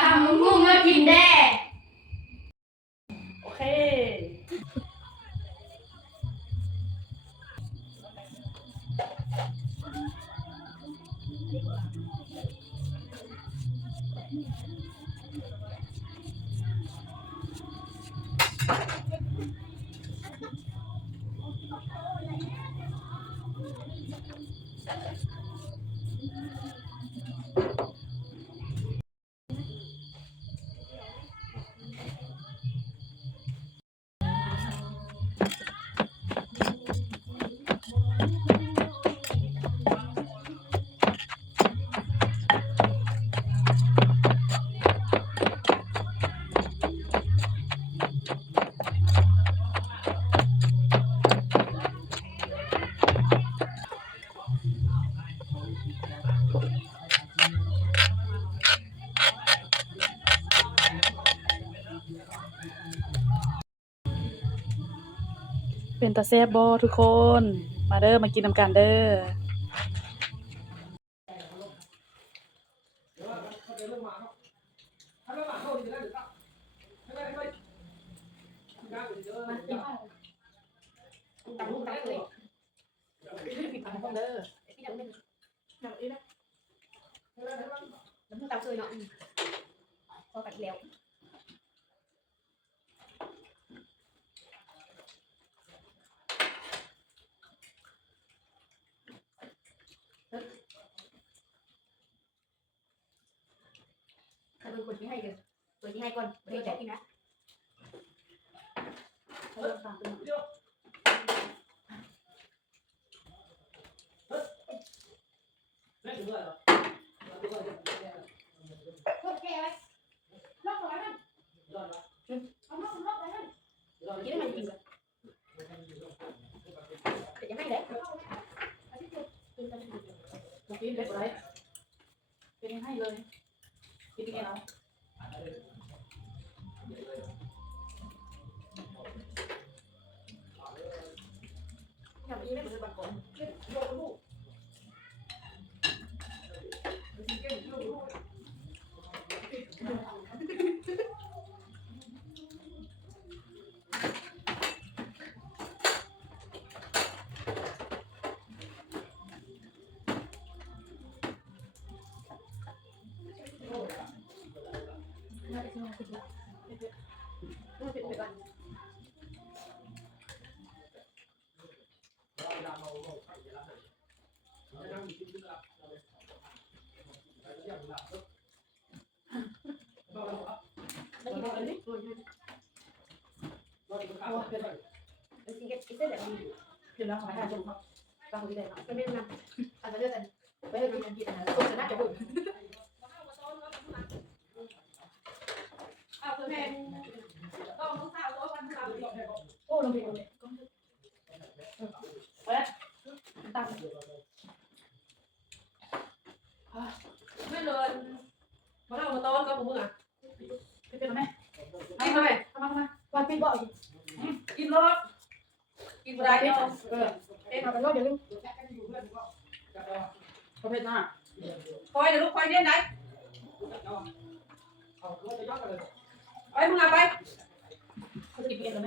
ทำมุ้งมุ้งมากินแด้ โอเค เป็นตาแซบบอทุกคน มาเด้อมากินน้ำกันเด้อเลยพี่ตังเด้อพี่ตังเป็นอย่างนี้นะน้ำตังเคยเนาะพอกัดแล้ว ถ้าเป็นคนที่ให้เลยตัวที่ให้ก่อนไม่ได้แจกพี่นะโอย่างนี้ไม่เหมือกลอกร้อนกินให้มันกินก่อนเดี๋ยวจะให้เด็ก เมื่อกี้เด็กอะไรเป็นให้เลยกินยังไงเนาะ ทำอีไม่เหมือนบัตรก่อน ได้กินกันดิ มันกินกันกินได้แบบนี้ กินแล้วขายได้จนเขาตั้งที่ได้เนาะ มันไม่นำอาจจะเลือกกัน ไปให้กินกันกินนะคนจะน่าจะบุญ เอาคือแม่ต้องต้องสาวต้องวันสาวอยู่ โอ้ลงไปลงไปไปแล้วตั้ง ไม่เลยมา เล่ามาต้อนก็ผมมึงอะไปเป็นไหมกินเลยทำมาทำมาวันปีบ่อยกินรถกินอะไรเนี่ยเออเอ๊ะทำไปรอบเดี๋ยวลืมประเภทหน้าคอยเดี๋ยวลูกคอยเนี่ยไหนไปมึงอะไปเขาจะกินเองกันไหม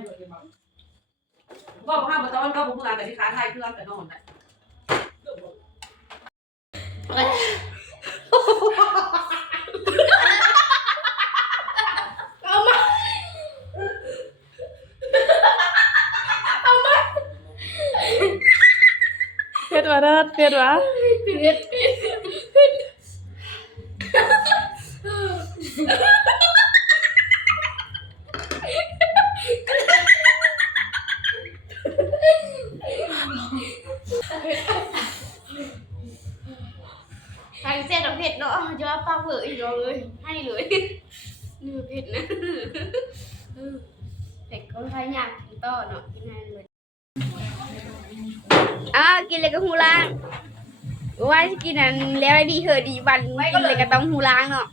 บอกห้ามมาต้อนก็ผมมึงอะแต่ที่ขาไทยเพื่อนแต่นอนแต่ เผ็ด วะเด้อเผ็ดวะเผ็ดทางเส้นของเผ็ดเนาะจะว่าปลาเผือกอีกแล้วเลย ให้เลยนี่เผ็ดนะเผ็ดคนไทยอยากกินต่อเนาะกินให้เลยอ้าว กินเลยก็หูล้างว่าจะกินอันแล้วดีเถอะดีบันกินเลยก็ต้องหูล้างเนาะ